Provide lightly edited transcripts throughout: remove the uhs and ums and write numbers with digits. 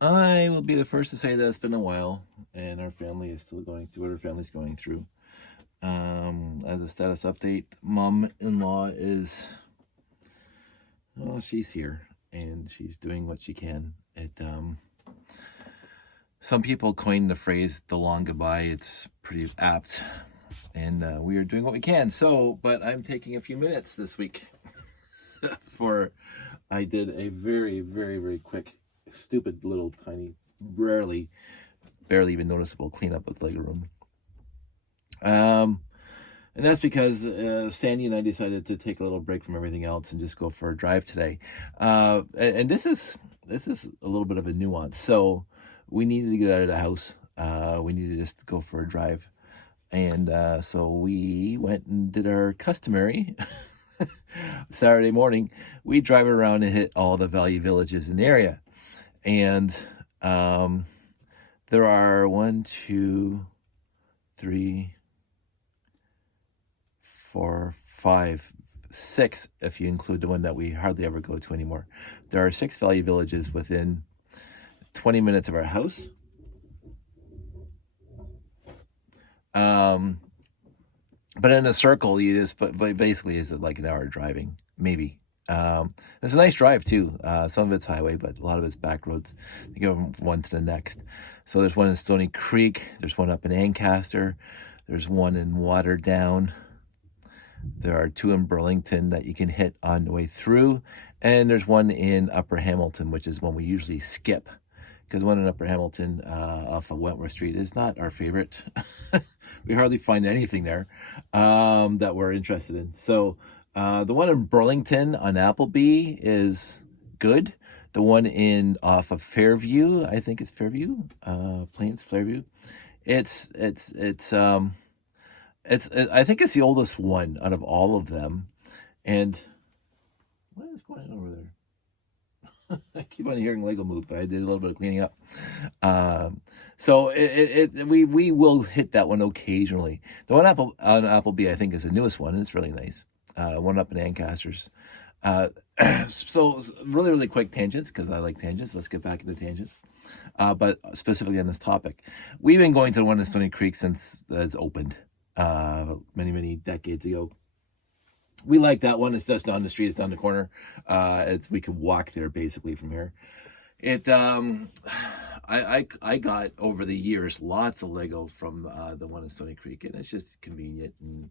I will be the first to say that it's been a while, and our family is still going through what our family's going through. As a status update, mom-in-law is, well, she's here, and she's doing what she can. Some people coined the phrase "the long goodbye." It's pretty apt, and we are doing what we can. But I'm taking a few minutes this week for. I did a very, very, very quick, stupid little tiny, barely even noticeable cleanup of the Lego room. And that's because Sandy and I decided to take a little break from everything else and just go for a drive today. And this is a little bit of a nuance. So we needed to get out of the house. We needed to just go for a drive. And so we went and did our customary Saturday morning. We drive around and hit all the value villages in the area. And there are 1, 2, 3, 4, 5, 6, if you include the one that we hardly ever go to anymore. There are 6 value villages within 20 minutes of our house. But in a circle, you just, but basically is like an hour driving, maybe. It's a nice drive too. Some of it's highway, but a lot of it's back roads. You go from one to the next. So there's one in Stony Creek. There's one up in Ancaster. There's one in Waterdown. There are 2 in Burlington that you can hit on the way through. And there's one in Upper Hamilton, which is one we usually skip. Because one in Upper Hamilton off of Wentworth Street is not our favorite. We hardly find anything there that we're interested in. So the one in Burlington on Appleby is good. The one in off of Fairview, I think it's Fairview, Plains Fairview. I think it's the oldest one out of all of them. And what is going on over there? I keep on hearing Lego move, but I did a little bit of cleaning up. So we will hit that one occasionally. The one on Appleby, I think, is the newest one, and it's really nice. One up in Ancasters. So really, really quick tangents, because I like tangents. Let's get back into tangents. But specifically on this topic, we've been going to the one in Stony Creek since it's opened many, many decades ago. We like that one. It's just down the street. It's down the corner. We could walk there basically from here. I got over the years lots of Lego from the one in Stony Creek, and it's just convenient. And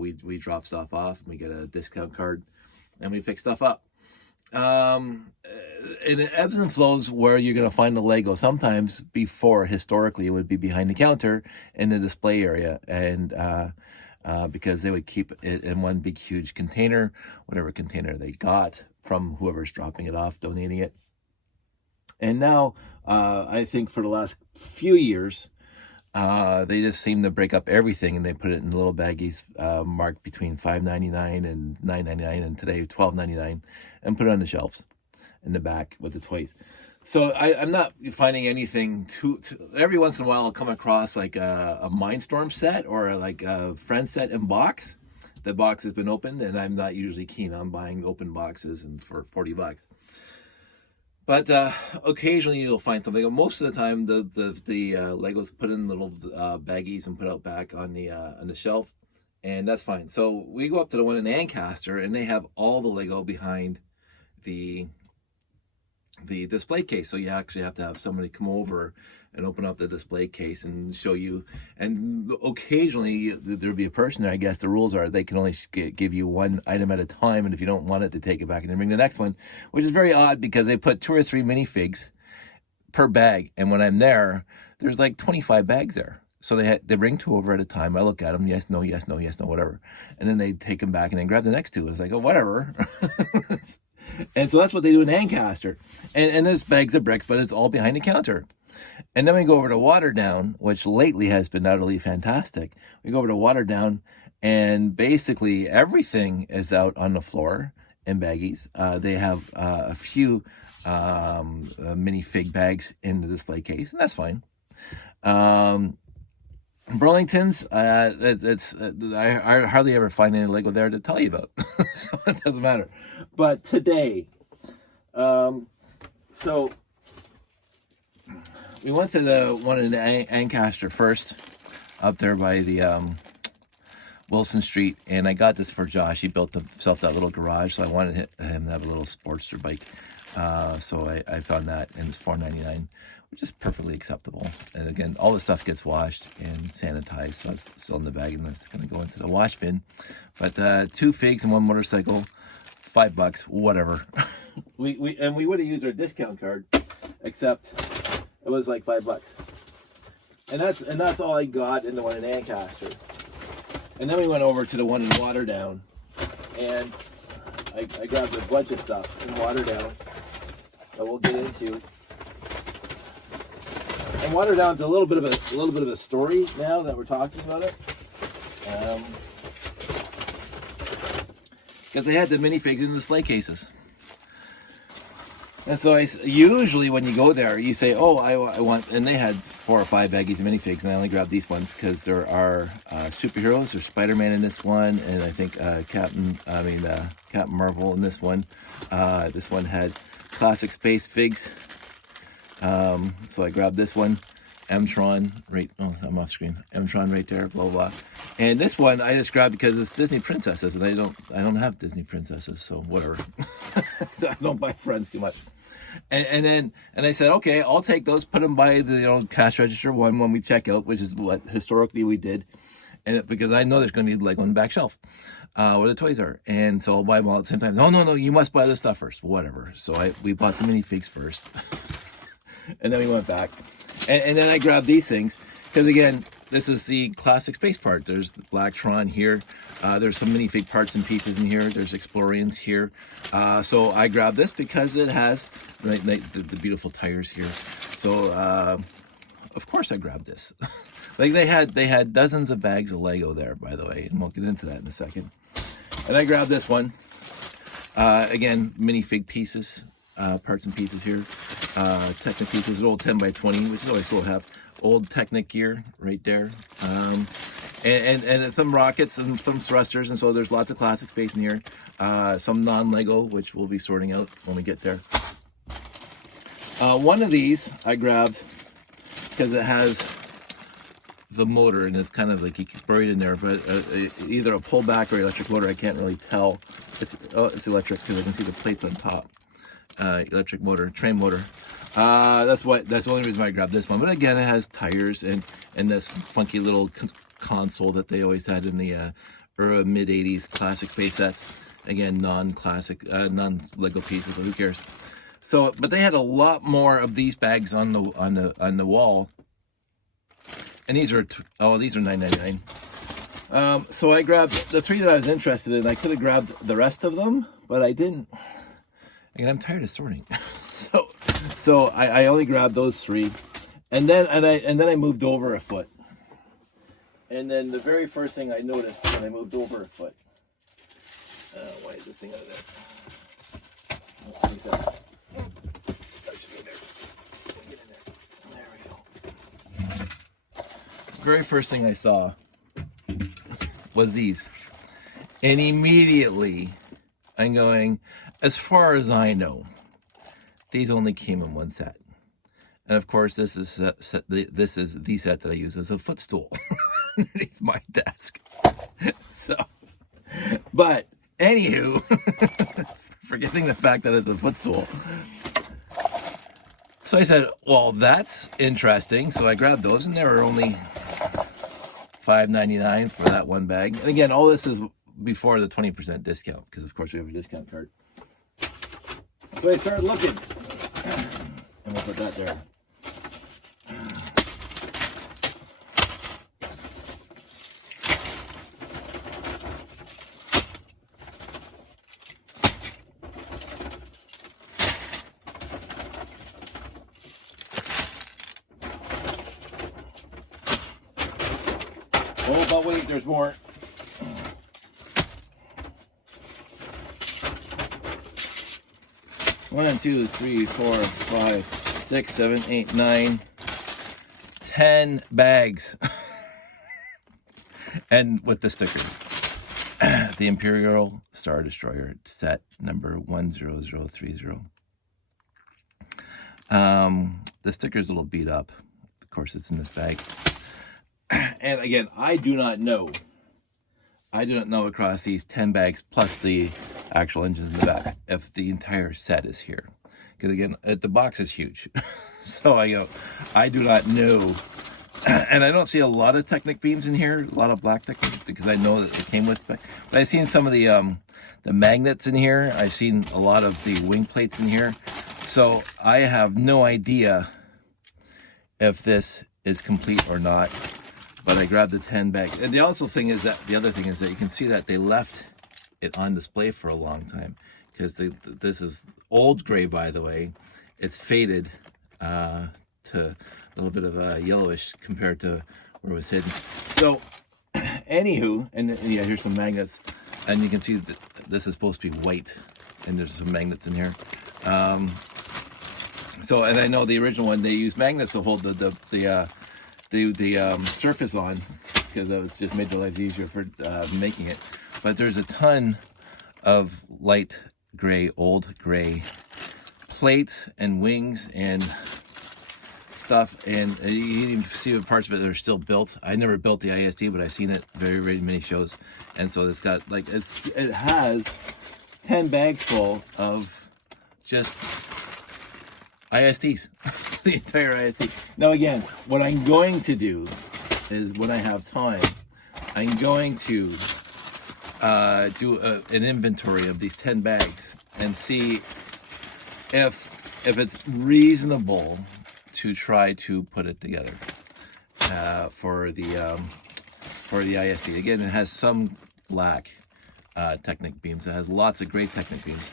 we drop stuff off, and we get a discount card, and we pick stuff up. And it ebbs and flows where you're going to find the Lego. Sometimes before, historically, it would be behind the counter in the display area, and because they would keep it in one big huge container, whatever container they got from whoever's dropping it off, donating it. And now I think for the last few years they just seem to break up everything, and they put it in little baggies marked between $5.99 and $9.99, and today $12.99, and put it on the shelves in the back with the toys. So I'm not finding anything too. Every once in a while, I'll come across like a Mindstorm set or like a Friend set in box. The box has been opened, and I'm not usually keen on buying open boxes and for $40. But occasionally you'll find something. Most of the time, the Legos put in little baggies and put out back on the shelf, and that's fine. So we go up to the one in Ancaster, and they have all the Lego behind the display case. So you actually have to have somebody come over and open up the display case and show you. And occasionally there'll be a person there. I guess the rules are they can only give you one item at a time, and if you don't want it, to take it back and then bring the next one, which is very odd because they put 2 or 3 minifigs per bag, and when I'm there, there's like 25 bags there. So they bring 2 over at a time. I look at them, yes, no, yes, no, yes, no, whatever, and then they take them back and then grab the next 2. It's like, oh, whatever. And so that's what they do in Ancaster. And there's bags of bricks, but it's all behind the counter. And then we go over to Waterdown, which lately has been utterly fantastic. We go over to Waterdown, and basically everything is out on the floor in baggies. They have a few mini fig bags in the display case, and that's fine. Burlington's, I hardly ever find any Lego there to tell you about, so it doesn't matter. But today, so we went to the one in Ancaster first, up there by the Wilson Street, and I got this for Josh. He built himself that little garage, so I wanted him to have a little Sportster bike. So I found that, and it's $4.99, which is perfectly acceptable. And again, all the stuff gets washed and sanitized, so it's still in the bag, and that's going to go into the wash bin. But 2 figs and 1 motorcycle, $5, whatever. we would have used our discount card, except it was like $5. And that's all I got in the one in Ancaster. And then we went over to the one in Waterdown, and I grabbed a bunch of stuff in Waterdown that we'll get into. And Waterdown's a little bit of a story now that we're talking about it, because they had the minifigs in the display cases. And so usually when you go there, you say, "Oh, I want," and they had 4 or 5 baggies of minifigs, and I only grabbed these ones because there are superheroes. There's Spider-Man in this one, and I think Captain Marvel in this one. This one had classic space figs, so I grabbed this one. M-Tron, right? Oh, I'm off screen. M-Tron right there. Blah blah. And this one I just grabbed because it's Disney princesses, and I don't have Disney princesses, so whatever. I don't buy Friends too much. And I said, okay, I'll take those, put them by the cash register one when we check out, which is what historically we did, and because I know there's going to be like on the back shelf where the toys are, and so I'll buy them all at the same time. No, you must buy this stuff first. Whatever. So we bought the minifigs first, and then we went back, and then I grabbed these things because again, this is the classic space part. There's the Black Tron here. There's some minifig parts and pieces in here. There's Explorians here. So I grabbed this because it has the beautiful tires here. So of course I grabbed this. Like they had dozens of bags of Lego there, by the way, and we'll get into that in a second. And I grabbed this one. Again, minifig pieces, parts and pieces here. Technic pieces, an old 10 by 20, which is always cool to have. Old Technic gear right there. And some rockets and some thrusters, and so there's lots of classic space in here. Some non-Lego, which we'll be sorting out when we get there. One of these I grabbed because it has the motor, and it's kind of like it's buried in there, but either a pullback or electric motor. I can't really tell. It's electric because I can see the plates on top. Electric motor, train motor. That's the only reason why I grabbed this one. But again, it has tires and this funky little console that they always had in the early mid '80s classic space sets. Again, non-classic, non-Lego pieces, but who cares? So, but they had a lot more of these bags on the wall, and these are $9.99. So I grabbed the 3 that I was interested in. I could have grabbed the rest of them, but I didn't. Again, I'm tired of sorting. So I only grabbed those 3, and then I moved over a foot. And then the very first thing I noticed when I moved over a foot, why is this thing out of there? That should be there. Get in there. There we go. Very first thing I saw was these, and immediately I'm going, as far as I know, these only came in one set. And of course, this is the set that I use as a footstool underneath my desk. So, but anywho, forgetting the fact that it's a footstool. So I said, well, that's interesting. So I grabbed those, and they were only $5.99 for that one bag. And again, all this is before the 20% discount, because of course we have a discount card. So I started looking, and we'll put that there. Oh, but wait, there's more. One, two, three, 4, 5, 6, 7, 8, 9, 10 bags. And with the sticker, the Imperial Star Destroyer set number 10030. the sticker's a little beat up. Of course, it's in this bag. And again, I do not know across these 10 bags plus the actual engines in the back if the entire set is here. Because again, the box is huge. So I do not know. And I don't see a lot of Technic beams in here, a lot of black Technic, because I know that it came with. But I've seen some of the magnets in here. I've seen a lot of the wing plates in here. So I have no idea if this is complete or not. But I grabbed the 10 bag. And the other thing is that you can see that they left it on display for a long time, because this is old gray, by the way. It's faded to a little bit of a yellowish compared to where it was hidden. So anywho, and yeah, here's some magnets, and you can see that this is supposed to be white, and there's some magnets in here. So, and I know the original one, they used magnets to hold the surface on, because that was just made the life easier for making it. But there's a ton of light gray, old gray plates and wings and stuff, and you can see the parts of it that are still built. I never built the ISD, but I've seen it very many shows. And so it's got like, it has 10 bags full of just ISDs, the entire ISD. Now again, what I'm going to do is, when I have time, I'm going to do an inventory of these 10 bags and see if it's reasonable to try to put it together for the ISD. Again, it has some black Technic beams. It has lots of gray Technic beams.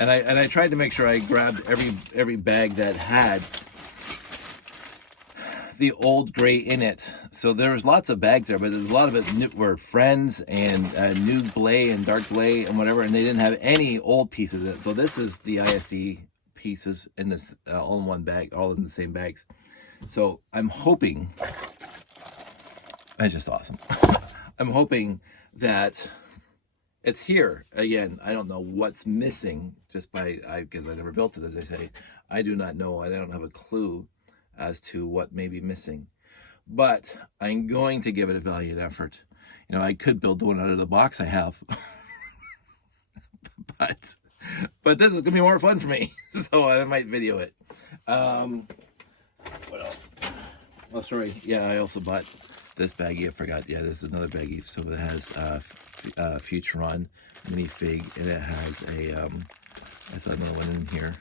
And I tried to make sure I grabbed every bag that had the old gray in it. So there was lots of bags there, but there's a lot of it were Friends and new Blay and dark Blay and whatever, and they didn't have any old pieces in it. So this is the ISD pieces in this all in one bag, all in the same bags. So I'm hoping, it's just awesome. I'm hoping that it's here. Again, I don't know what's missing, just because I never built it, as I say. I do not know. I don't have a clue as to what may be missing. But I'm going to give it a valiant effort. You know, I could build the one out of the box I have. but this is going to be more fun for me. So I might video it. What else? Oh, sorry. Yeah, I also bought this baggie. I forgot. Yeah, this is another baggie. So it has Futuron minifig, and it has a I thought another one in here,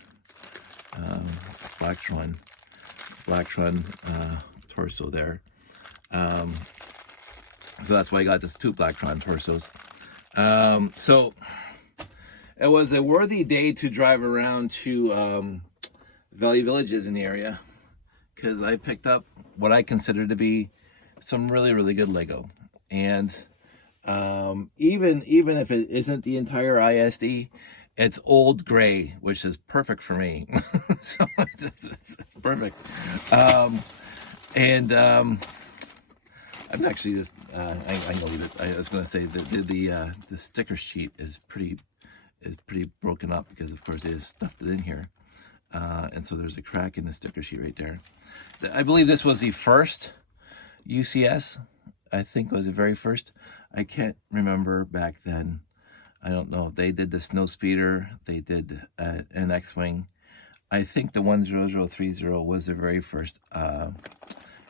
Blacktron torso there. So that's why I got this 2 Blacktron torsos. So it was a worthy day to drive around to Valley Villages in the area, because I picked up what I consider to be some really good Lego. And even if it isn't the entire ISD, it's old gray, which is perfect for me. So it's perfect. I'm actually just I'm gonna leave it. I was gonna say that the sticker sheet is pretty broken up, because of course they just stuffed it in here, and so there's a crack in the sticker sheet right there. I believe this was the first UCS. I think it was the very first. I can't remember back then. I don't know. They did the Snow Speeder. They did an X-Wing. I think the 10030 was the very first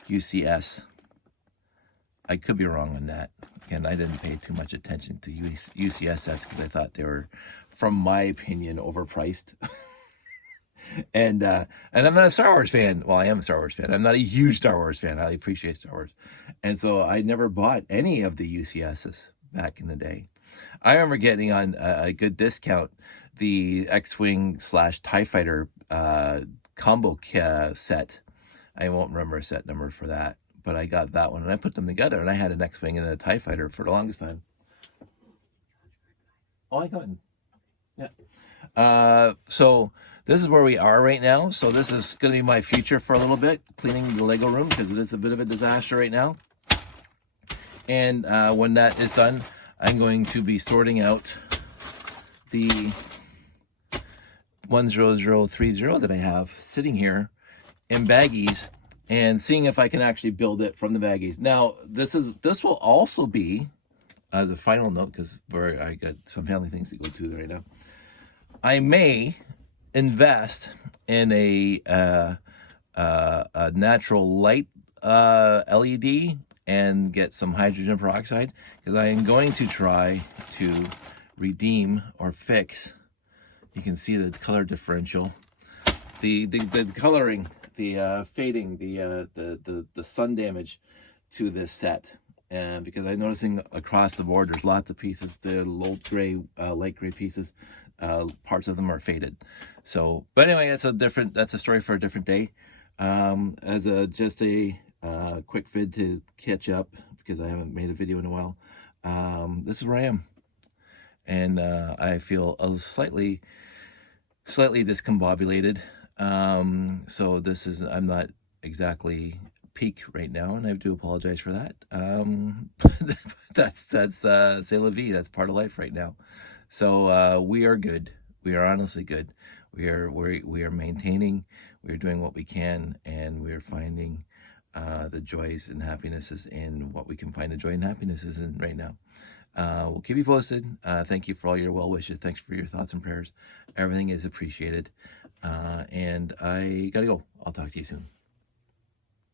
UCS. I could be wrong on that. Again, I didn't pay too much attention to UCS sets, because I thought they were, from my opinion, overpriced. And I'm not a Star Wars fan. Well, I am a Star Wars fan. I'm not a huge Star Wars fan. I appreciate Star Wars. And so I never bought any of the UCSs back in the day. I remember getting on a good discount the X-Wing / TIE Fighter combo set. I won't remember a set number for that, but I got that one, and I put them together, and I had an X-Wing and a TIE Fighter for the longest time. Oh, I got it. Yeah. So this is where we are right now. So this is going to be my future for a little bit, cleaning the Lego room, because it is a bit of a disaster right now. And when that is done, I'm going to be sorting out the 10030 that I have sitting here in baggies and seeing if I can actually build it from the baggies. Now, this will also be the final note, because I got some family things to go to right now. I may invest in a natural light LED and get some hydrogen peroxide, because I am going to try to redeem or fix. You can see the color differential, the coloring, the fading, the sun damage to this set. And because I'm noticing across the board, there's lots of pieces, the low gray, light gray pieces, parts of them are faded. So, but anyway, that's a story for a different day. As just a quick vid to catch up, because I haven't made a video in a while. This is where I am, and I feel a slightly discombobulated. So I'm not exactly peak right now, and I do apologize for that. That's c'est la vie. That's part of life right now. So we are good. We are honestly good. We are maintaining. We are doing what we can, and we are finding the joys and happinesses in what we can find the joy and happinesses in right now. We'll keep you posted. Thank you for all your well wishes. Thanks for your thoughts and prayers. Everything is appreciated. And I gotta go. I'll talk to you soon.